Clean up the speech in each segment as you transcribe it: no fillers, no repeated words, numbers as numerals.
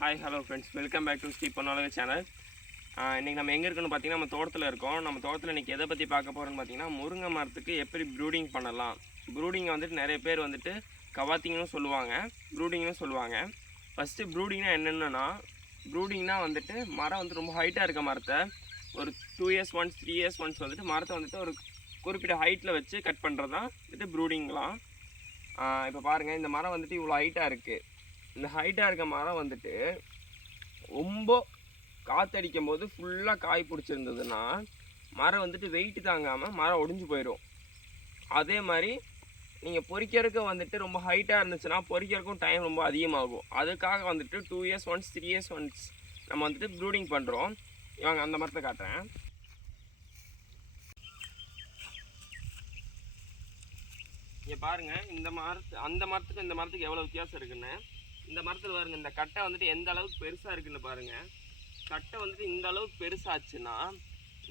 Hi hello friends, welcome back to Sri Ponnazhagu channel. இன்றைக்கி நம்ம எங்கே இருக்குன்னு பார்த்தீங்கன்னா நம்ம தோட்டத்தில் இருக்கோம். நம்ம தோட்டத்தில் இன்றைக்கி எதை பற்றி பார்க்க போகிறோன்னு பார்த்தீங்கன்னா முருங்கை மரத்துக்கு எப்படி ப்ரூடிங் பண்ணலாம். ப்ரூடிங்கை வந்துட்டு நிறைய பேர் வந்துட்டு கவாத்திங்னு சொல்லுவாங்க, ப்ரூடிங்னு சொல்லுவாங்க. ஃபஸ்ட்டு ப்ரூடிங்னா என்னென்னா, ப்ரூடிங்னா வந்துட்டு மரம் வந்து ரொம்ப ஹைட்டாக இருக்க மரத்தை ஒரு 2 இயர்ஸ் ஒன்ஸ் 3 இயர்ஸ் ஒன்ஸ் வந்துட்டு மரத்தை வந்துட்டு ஒரு குறிப்பிட்ட ஹைட்டில் வச்சு கட் பண்ணுறது தான் வந்துட்டு ப்ரூடிங்லாம். இப்போ பாருங்கள், இந்த மரம் வந்துட்டு இவ்வளோ ஹைட்டாக இருக்குது. இந்த ஹைட்டாக இருக்க மரம் வந்துட்டு ரொம்ப காற்றடிக்கும் போது ஃபுல்லாக காய் பிடிச்சிருந்ததுன்னா மரம் வந்துட்டு வெயிட்டு தாங்காமல் மரம் ஒடிஞ்சு போயிடும். அதே மாதிரி நீங்கள் பொறிக்கிறதுக்கு வந்துட்டு ரொம்ப ஹைட்டாக இருந்துச்சுன்னா பொறிக்கிறதுக்கும் டைம் ரொம்ப அதிகமாகும். அதுக்காக வந்துட்டு 2 இயர்ஸ் ஒன்ஸ் 3 இயர்ஸ் ஒன்ஸ் நம்ம வந்துட்டு ப்ரூடிங் பண்ணுறோம். இவங்க அந்த மரத்தை காட்டுறேன். இங்கே பாருங்கள், இந்த அந்த மரத்துக்கு இந்த மரத்துக்கு எவ்வளோ வித்தியாசம் இருக்குன்னு. இந்த மரத்தில் பாருங்கள், இந்த கட்டை வந்துட்டு எந்த அளவுக்கு பெருசாக இருக்குன்னு பாருங்கள். கட்டை வந்துட்டு இந்த அளவுக்கு பெருசாச்சுன்னா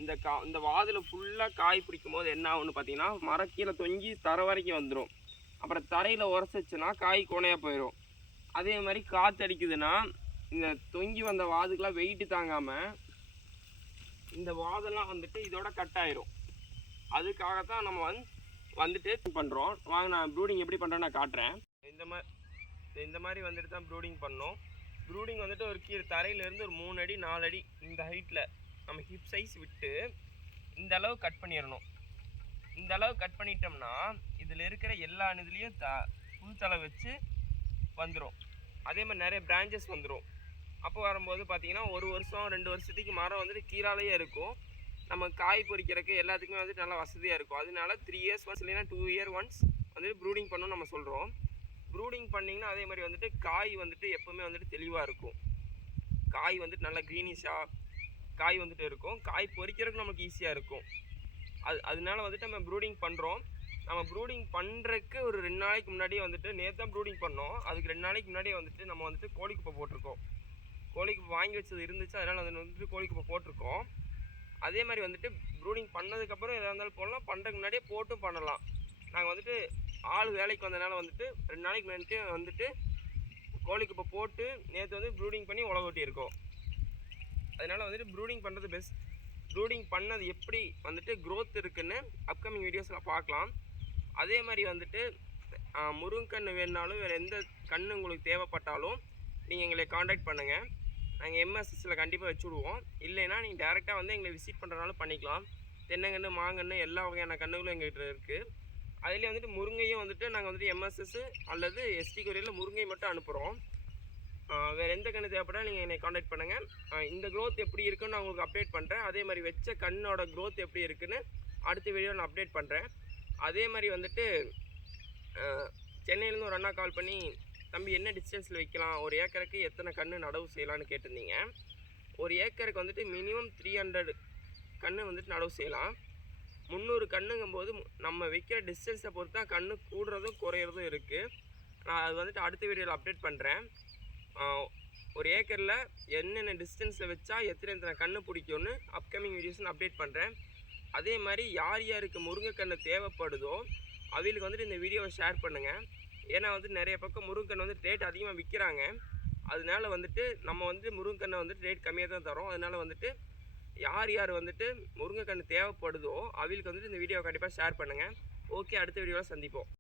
இந்த வாதில் ஃபுல்லாக காய் பிடிக்கும் போது என்ன ஆகுன்னு பார்த்தீங்கன்னா மரம் கீழே தொங்கி தரை வரைக்கும் வந்துடும். அப்புறம் தரையில் உரசிச்சுன்னா காய் கோணையாக போயிடும். அதே மாதிரி காற்று அடிக்குதுன்னா இந்த தொங்கி வந்த வாதுக்கெலாம் வெயிட்டு தாங்காமல் இந்த வாதெல்லாம் வந்துட்டு இதோட கட் ஆயிரும். அதுக்காகத்தான் நம்ம வந்துட்டு பண்ணுறோம். வாங்க, நான் ப்ரூடிங் எப்படி பண்ணுறேன்னு நான் காட்டுறேன். இந்த மாதிரி வந்துட்டு தான் ப்ரூடிங் பண்ணோம். ப்ரூடிங் வந்துட்டு ஒரு கீழே தரையிலேருந்து ஒரு 3 அடி 4 அடி இந்த ஹைட்டில் நம்ம ஹிப் சைஸ் விட்டு இந்த அளவு கட் பண்ணிடணும். இந்த அளவு கட் பண்ணிட்டோம்னா இதில் இருக்கிற எல்லா இதுலேயும் புது தலை வச்சு வந்துடும். அதே மாதிரி நிறைய பிரான்ச்சஸ் வந்துடும். அப்போ வரும்போது பார்த்திங்கன்னா 1 வருஷம் 2 வருஷத்துக்கு மரம் வந்துட்டு கீழாலேயே இருக்கும். நம்ம காய் பொறிக்கிறதுக்கு எல்லாத்துக்குமே வந்துட்டு நல்லா வசதியாக இருக்கும். அதனால 3 இயர்ஸ் ஒன்ஸ் இல்லைன்னா 2 இயர் ஒன்ஸ் வந்துட்டு ப்ரூடிங் பண்ணணும்னு நம்ம சொல்கிறோம். ப்ரூடிங் பண்ணிங்கன்னா அதே மாதிரி வந்துட்டு காய் வந்துட்டு எப்போவுமே வந்துட்டு தெளிவாக இருக்கும். காய் வந்துட்டு நல்லா க்ரீனிஷாக காய் வந்துட்டு இருக்கும். காய் பொறிக்கிறதுக்கு நமக்கு ஈஸியாக இருக்கும். அதனால வந்துட்டு நம்ம ப்ரூடிங் பண்ணுறோம். நம்ம ப்ரூடிங் பண்ணுறதுக்கு ஒரு 2 நாளைக்கு முன்னாடியே வந்துட்டு நேற்று தான் ப்ரூடிங் பண்ணோம். அதுக்கு 2 நாளைக்கு முன்னாடியே வந்துட்டு நம்ம வந்துட்டு கோழிக்குப்பை போட்டிருக்கோம். கோழிக்குப்பை வாங்கி வச்சது இருந்துச்சு, அதனால் அதில் வந்துட்டு கோழிக்குப்பை போட்டிருக்கோம். அதே மாதிரி வந்துட்டு ப்ரூடிங் பண்ணதுக்கப்புறம் எதாக இருந்தாலும் போடலாம், பண்ணுறதுக்கு முன்னாடியே போட்டும் பண்ணலாம். நாங்கள் வந்துட்டு ஆள் வேலைக்கு வந்ததுனால வந்துட்டு 2 நாளைக்கு முன்னாடி வந்துட்டு கோழிக்குப்பை போட்டு நேற்று வந்து ப்ரூடிங் பண்ணி உழவு ஓட்டியிருக்கோம். அதனால் வந்துட்டு ப்ரூடிங் பண்ணுறது பெஸ்ட். ப்ரூடிங் பண்ணது எப்படி வந்துட்டு க்ரோத் இருக்குன்னு அப்கமிங் வீடியோஸில் பார்க்கலாம். அதே மாதிரி வந்துட்டு முருங்கக்கன்று வேணுனாலும் வேறு எந்த கன்று உங்களுக்கு தேவைப்பட்டாலும் நீங்கள் எங்களை காண்டாக்ட் பண்ணுங்கள். நாங்கள் எம்எஸ்எஸில் கண்டிப்பாக வச்சுடுவோம். இல்லைன்னா நீங்கள் டேரெக்டாக வந்து எங்களை விசிட் பண்ணுறதுனாலும் பண்ணிக்கலாம். தென்னங்கன்று, மாங்கன்று எல்லா வகையான கன்றுகளும் எங்கள்கிட்ட இருக்குது. அதிலே வந்துட்டு முருங்கையும் வந்துட்டு நாங்கள் வந்துட்டு எம்எஸ்எஸ் அல்லது எஸ்டி கொரியரில் முருங்கை மட்டும் அனுப்புகிறோம். வேறு எந்த கன்று தேவைப்பட்டால் நீங்கள் என்னை காண்டாக்ட் பண்ணுங்கள். இந்த க்ரோத் எப்படி இருக்குன்னு நான் உங்களுக்கு அப்டேட் பண்ணுறேன். அதே மாதிரி வச்ச கண்ணோட க்ரோத் எப்படி இருக்குன்னு அடுத்த வீடியோவில் நான் அப்டேட் பண்ணுறேன். அதே மாதிரி வந்துட்டு சென்னையிலேருந்து ஒரு அண்ணா கால் பண்ணி, தம்பி என்ன டிஸ்டன்ஸில் வைக்கலாம், ஒரு ஏக்கருக்கு எத்தனை கன்று நடவு செய்யலான்னு கேட்டிருந்தீங்க. ஒரு ஏக்கருக்கு வந்துட்டு மினிமம் 300 கன்று வந்துட்டு நடவு செய்யலாம். 300 கன்றுங்கும்போது நம்ம வைக்கிற டிஸ்டன்ஸை பொறுத்து தான் கன்று கூடுறதும் குறையிறதும் இருக்குது. நான் அது வந்துட்டு அடுத்த வீடியோவில் அப்டேட் பண்ணுறேன். ஒரு ஏக்கரில் என்னென்ன டிஸ்டன்ஸில் வச்சா எத்தனை கன்று பிடிக்கும்னு அப்கமிங் வீடியோஸ் அப்டேட் பண்ணுறேன். அதே மாதிரி யார் யாருக்கு முருங்கைக்கன்று தேவைப்படுதோ அவங்களுக்கு வந்துட்டு இந்த வீடியோவை ஷேர் பண்ணுங்கள். ஏன்னா வந்துட்டு நிறைய பக்கம் முருங்கைக்கன்று வந்துட்டு ரேட் அதிகமாக விற்கிறாங்க. அதனால வந்துட்டு நம்ம வந்துட்டு முருங்கைக்கன்றை வந்துட்டு ரேட் கம்மியாக தான் தரோம். அதனால் வந்துட்டு யார் வந்துட்டு முருங்கைக்கன்று தேவைப்படுதோ அவங்களுக்கு வந்துட்டு இந்த வீடியோவை கண்டிப்பாக ஷேர் பண்ணுங்கள். ஓகே, அடுத்த வீடியோவில் சந்திப்போம்.